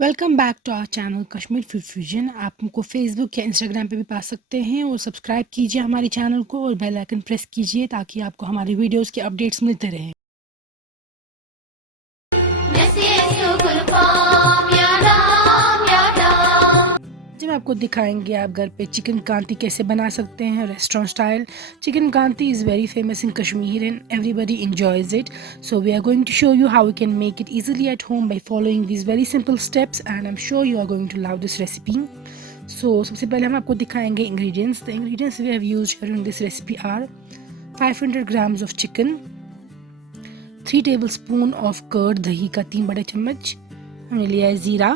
Welcome back to our channel Kashmir Food Fusion. आप हमको Facebook या इंस्टाग्राम पे भी पा सकते हैं और सब्सक्राइब कीजिए हमारे चैनल को और बेल आइकन प्रेस कीजिए ताकि आपको हमारी वीडियोस के अपडेट्स मिलते रहें। जब आपको दिखाएंगे आप घर पे चिकन कांती कैसे बना सकते हैं restaurant style. Chicken kanti is very famous in Kashmir and everybody enjoys it. So we are going to show you how you can make it easily at home by following these very simple steps and I'm sure you are going to love this recipe. So सबसे पहले हम आपको दिखाएंगे ingredients. The ingredients we have used here in this recipe are 500 grams of chicken, 3 tablespoon of curd दही का 3 बड़े चम्मच, हमने लिया है ज़ीरा,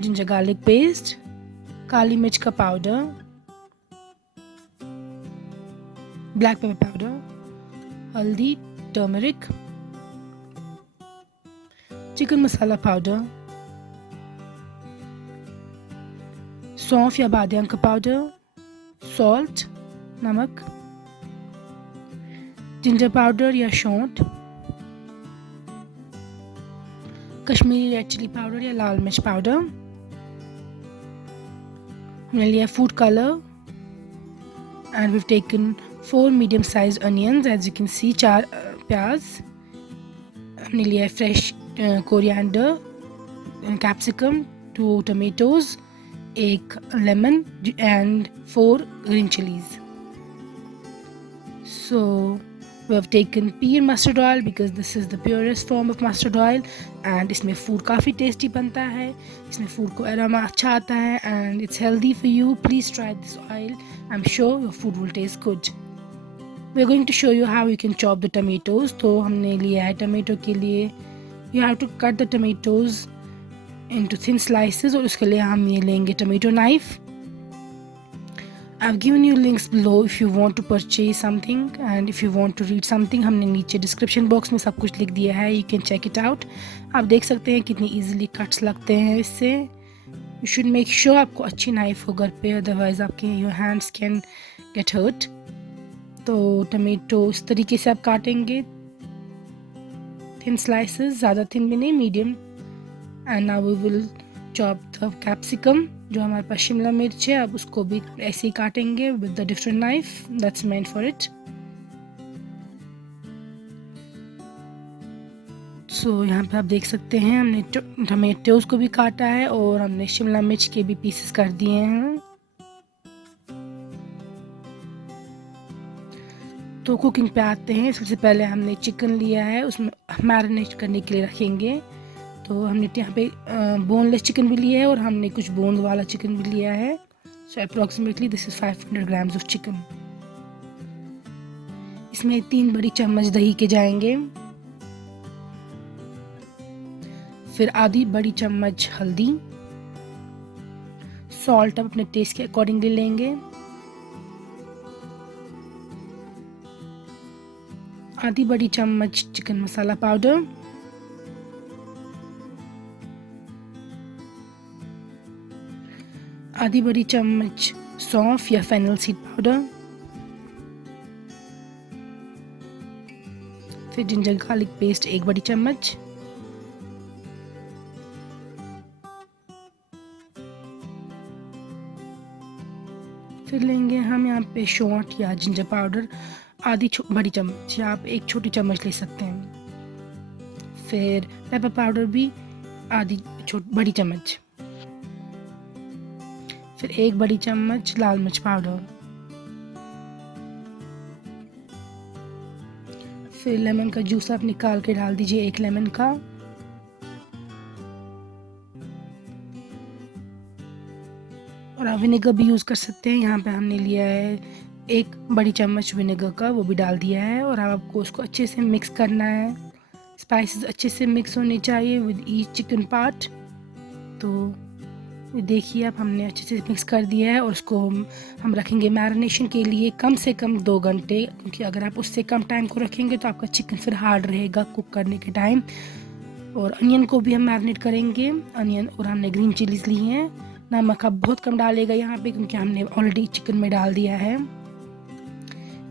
जिंजर गार्लिक पेस्ट, काली मिर्च का पाउडर, ब्लैक पेपर पाउडर, हल्दी, टर्मरिक, चिकन मसाला पाउडर, सौंफ या बादियान का पाउडर, सॉल्ट, नमक, जिंजर पाउडर या शौंठ, कश्मीरी रेड चिली पाउडर या लाल मिर्च पाउडर, हमने लिया food colour and we taken 4 medium size onions as you can see, 4 प्याज, हमने लिया है fresh coriander, capsicum, 2 tomatoes, 1 lemon and 4 green chillies. So we have taken pea mustard oil because this is the purest form of mustard oil and इसमें food काफ़ी tasty बनता है, इसमें food को अरोमा अच्छा आता है and it's healthy for you. Please try this oil. I'm sure your food will taste good. We are going to show you how you can chop the tomatoes. तो हमने लिया है टमाटो के लिए, you have to cut the tomatoes into thin slices और उसके लिए हम ये लेंगे tomato knife. I've given you links below if you want to purchase something and if you want to read something. हमने नीचे डिस्क्रिप्शन बॉक्स में सब कुछ लिख दिया है, you can check it out. आप देख सकते हैं कितनी इजीली कट्स लगते हैं इससे. You should make sure आपको अच्छी नाइफ हो घर पे, अदरवाइज आपके your hands can get hurt. तो टमेटो इस तरीके से आप काटेंगे, थिन स्लाइसेस, ज़्यादा थिन भी नहीं, medium. And now we will chop the capsicum, जो हमारे पास शिमला मिर्च है, अब उसको भी ऐसे ही काटेंगे with the different knife that's meant for it. So यहाँ पे आप देख सकते हैं हमने टमेटोज को भी काटा है और हमने शिमला मिर्च के भी पीसेस कर दिए हैं. तो कुकिंग पे आते हैं. सबसे पहले हमने चिकन लिया है, उसमें मैरिनेट करने के लिए रखेंगे. तो हमने यहाँ पे बोनलेस चिकन भी लिया है और हमने कुछ बोन्स वाला चिकन भी लिया है. So approximately this is 500 grams of chicken. इसमें 3 बड़ी चम्मच दही के जाएंगे, फिर आधी बड़ी चम्मच हल्दी, सॉल्ट आप अपने टेस्ट के अकॉर्डिंगली लेंगे, आधी बड़ी चम्मच चिकन मसाला पाउडर, आधी बड़ी चम्मच सौंफ या फेनल सीड पाउडर, फिर जिंजर गार्लिक पेस्ट 1 बड़ी चम्मच, फिर लेंगे हम यहाँ पे शौंठ या जिंजर पाउडर आधी बड़ी चम्मच या आप 1 छोटी चम्मच ले सकते हैं. फिर पेपर पाउडर भी आधी बड़ी चम्मच, फिर 1 बड़ी चम्मच लाल मिर्च पाउडर, फिर लेमन का जूस आप निकाल के डाल दीजिए, 1 लेमन का, और आप विनेगर भी यूज़ कर सकते हैं. यहाँ पे हमने लिया है 1 बड़ी चम्मच विनेगर का, वो भी डाल दिया है. और आपको उसको अच्छे से मिक्स करना है. स्पाइसेस अच्छे से मिक्स होने चाहिए विद ईच चिकन पार्ट. तो देखिए अब हमने अच्छे से मिक्स कर दिया है और उसको हम रखेंगे मैरिनेशन के लिए कम से कम 2 घंटे, क्योंकि अगर आप उससे कम टाइम को रखेंगे तो आपका चिकन फिर हार्ड रहेगा कुक करने के टाइम. और अनियन को भी हम मैरिनेट करेंगे, अनियन, और हमने ग्रीन चिलीज ली हैं. नमक आप बहुत कम डालेगा यहाँ पे क्योंकि हमने ऑलरेडी चिकन में डाल दिया है.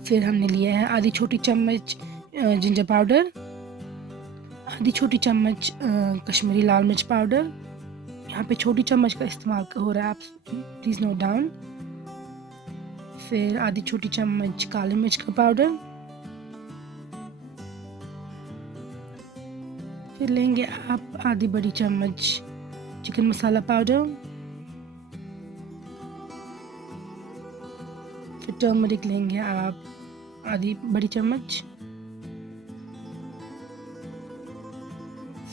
फिर हमने लिया है आधी छोटी चम्मच जिंजर पाउडर, आधी छोटी चम्मच कश्मीरी लाल मिर्च पाउडर, यहाँ पे छोटी चम्मच का इस्तेमाल हो रहा है, आप प्लीज़ नोट डाउन। फिर आधी छोटी चम्मच काली मिर्च का पाउडर। फिर लेंगे आप आधी बड़ी चम्मच चिकन मसाला पाउडर। फिर टर्मरिक लेंगे आप आधी बड़ी चम्मच।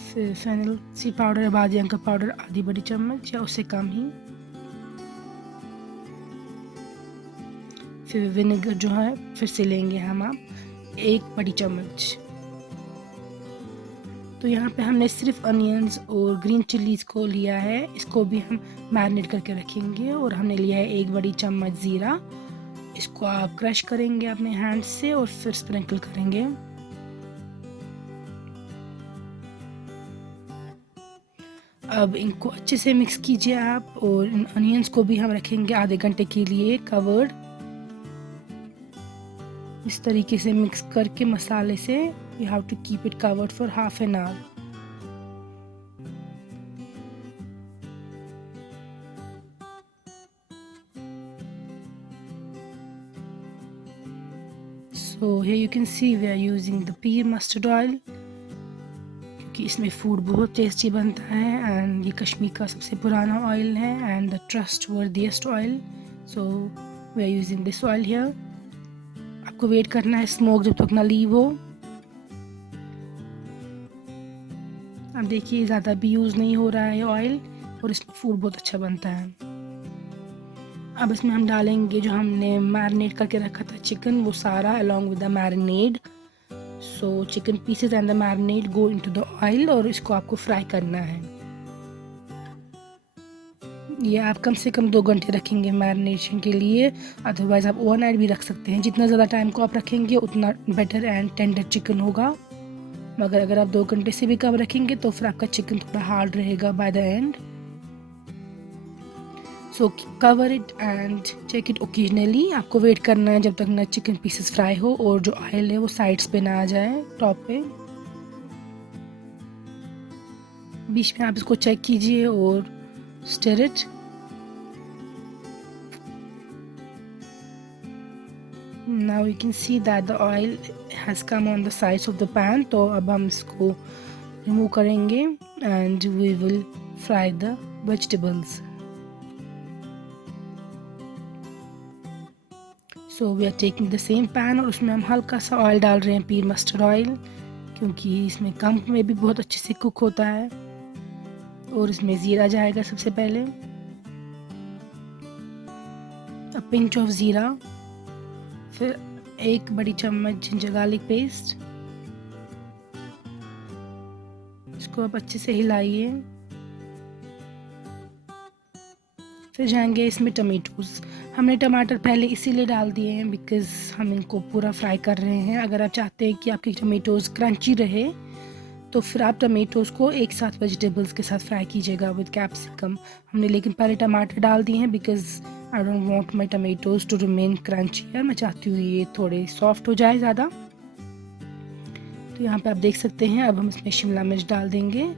फिर फेनल सीड पाउडर बादियां का पाउडर आधी बड़ी चम्मच या उससे कम ही। फिर विनेगर जो है फिर से लेंगे हम आप 1 बड़ी चम्मच। तो यहाँ पे हमने सिर्फ अनियंस और ग्रीन चिलीज़ को लिया है, इसको भी हम मैरिनेट करके रखेंगे। और हमने लिया है 1 बड़ी चम्मच ज़ीरा, इसको आप क्रश करेंगे अपने हैंड से और फिर स्प्रिंकल करेंगे। अब इनको अच्छे से मिक्स कीजिए आप, और इन अनियंस को भी हम रखेंगे आधे घंटे के लिए कवर्ड। इस तरीके से मिक्स करके मसाले से you have to keep it covered for half an hour. So here you can see we are using the pear mustard oil, क्योंकि इसमें फूड बहुत टेस्टी बनता है एंड ये कश्मीर का सबसे पुराना ऑयल है and the trustworthiest oil. So we are using this oil here. आपको वेट करना है स्मोक जब तक ना लीव हो। अब देखिए ज़्यादा भी यूज़ नहीं हो रहा है ऑयल और इसमें फूड बहुत अच्छा बनता है। अब इसमें हम डालेंगे जो हमने मैरिनेट करके रखा था चिकन, वो सारा along with the marinade. So chicken pieces and the marinade go into the oil और इसको आपको फ्राई करना है। ये आप कम से कम 2 घंटे रखेंगे मैरिनेशन के लिए, अदरवाइज़ आप ओवरनाइट भी रख सकते हैं। जितना ज़्यादा टाइम को आप रखेंगे उतना बेटर एंड टेंडर चिकन होगा। मगर अगर आप 2 घंटे से भी कम रखेंगे तो फिर आपका चिकन थोड़ा हार्ड रहेगा by the end. So cover it and check it occasionally. आपको वेट करना है जब तक ना चिकन पीसेस फ्राई हो और जो ऑयल है वो साइड्स पे ना आ जाए, टॉप पे। बीच में आप इसको चेक कीजिए और stir it. Now you can see that the oil has come on the sides of the pan. तो अब हम इसको रिमूव करेंगे and we will fry the vegetables. So we are taking the same pan और उसमें हम हल्का सा ऑयल डाल रहे हैं, पीर मस्टर्ड ऑयल, क्योंकि इसमें कम में भी बहुत अच्छे से कुक होता है। और इसमें ज़ीरा जाएगा सबसे पहले, अ पिंच ऑफ ज़ीरा। फिर 1 बड़ी चम्मच जिंजर गार्लिक पेस्ट, इसको आप अच्छे से हिलाइए। फिर जाएंगे इसमें टमेटोज़। हमने टमाटर पहले इसीलिए डाल दिए हैं बिकॉज़ हम इनको पूरा फ्राई कर रहे हैं। अगर आप चाहते हैं कि आपके टमेटोज़ क्रंची रहे तो फिर आप टमेटोज़ को एक साथ वेजिटेबल्स के साथ फ्राई कीजिएगा विद कैप्सिकम। हमने लेकिन पहले टमाटर डाल दिए हैं because I don't want my tomatoes to remain crunchy. यार मैं चाहती हूँ ये थोड़े सॉफ्ट हो जाए ज़्यादा। तो यहाँ पे आप देख सकते हैं अब हम इसमें शिमला मिर्च डाल देंगे।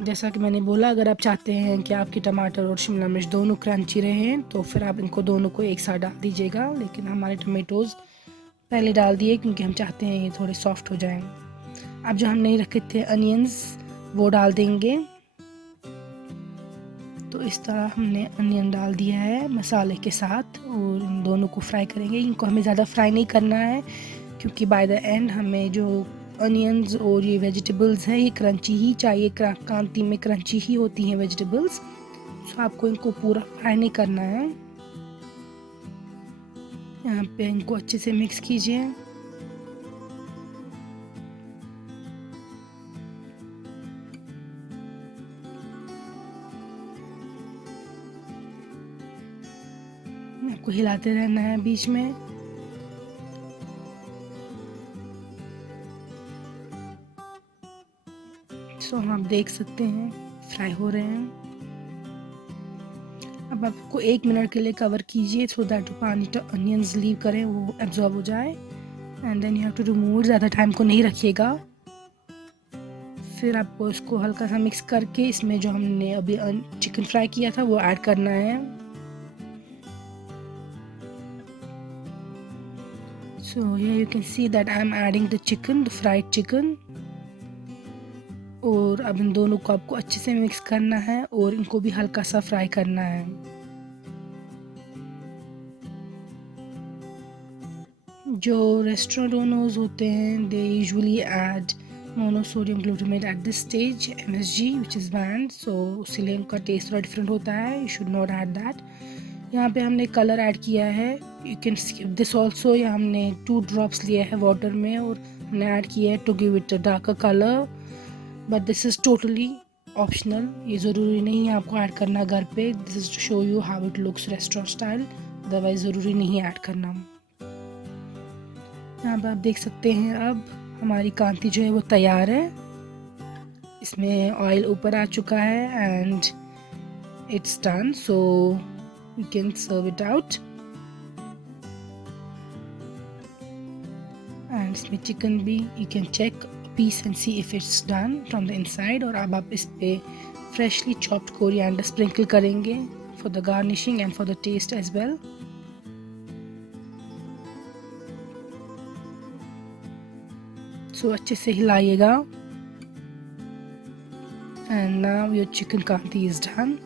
जैसा कि मैंने बोला, अगर आप चाहते हैं कि आपके टमाटर और शिमला मिर्च दोनों क्रंची रहें तो फिर आप इनको दोनों को एक साथ डाल दीजिएगा। लेकिन हमारे टमेटोज़ पहले डाल दिए क्योंकि हम चाहते हैं ये थोड़े सॉफ्ट हो जाएं। अब जो हमने रखे थे अनियंस वो डाल देंगे। तो इस तरह हमने अनियन डाल दिया है मसाले के साथ और इन दोनों को फ्राई करेंगे। इनको हमें ज़्यादा फ्राई नहीं करना है क्योंकि बाय द एंड हमें जो अनियंस और ये वेजिटेबल्स हैं ये क्रंची ही चाहिए। कांती में क्रंची ही होती हैं वेजिटेबल्स। सो आपको इनको पूरा फ्राई नहीं करना है। यहाँ पे इनको अच्छे से मिक्स कीजिए। आपको हिलाते रहना है बीच में। सो आप देख सकते हैं फ्राई हो रहे हैं। अब आपको 1 मिनट के लिए कवर कीजिए सो दैट जो पानी तो अनियंस लीव करें वो एब्जॉर्ब हो जाए and then you have to remove. ज़्यादा टाइम को नहीं रखिएगा। फिर आपको इसको हल्का सा मिक्स करके इसमें जो हमने अभी चिकन फ्राई किया था वो ऐड करना है। So here you can see that I am adding the chicken, the fried chicken. और अब इन दोनों को आपको अच्छे से मिक्स करना है और इनको भी हल्का सा फ्राई करना है। जो रेस्टोरेंट ओनर्स होते हैं they usually add monosodium glutamate at this stage, MSG which is banned, so इसलिए उनका टेस्ट थोड़ा डिफरेंट होता है। You should not add that. यहाँ पे हमने कलर ऐड किया है, you can skip this also. यहाँ हमने 2 ड्रॉप्स लिया है वाटर में और हमने ऐड किया है to give it a darker colour, but this is totally optional. ये ज़रूरी नहीं है आपको ऐड करना घर पे। This is to show you how it looks restaurant style, otherwise ज़रूरी नहीं है ऐड करना। यहाँ पर आप देख सकते हैं अब हमारी कांती जो है वो तैयार है। इसमें ऑयल ऊपर आ चुका है and it's done, so we can serve it out. And इसमें चिकन भी you can check piece and see if it's done from the inside. और अब आप इस पे फ्रेशली चॉप्ड कोरिएंडर स्प्रिंकल करेंगे for the garnishing and for the taste as well. So अच्छे से हिलाइएगा। And now your chicken kanti is done.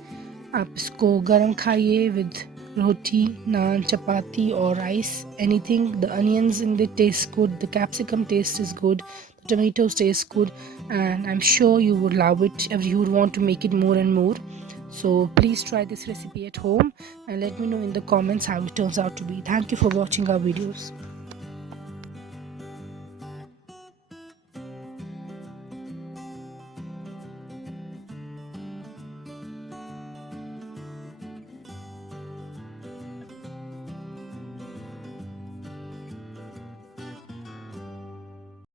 आप इसको गरम खाइए विद रोटी, नान, चपाती और rice, anything. The onions in the taste good, the capsicum taste is good, the tomatoes taste good, and I'm sure you would love it. You would want to make it more and more. So please try this recipe at home and let me know in the comments how it turns out to be. Thank you for watching our videos.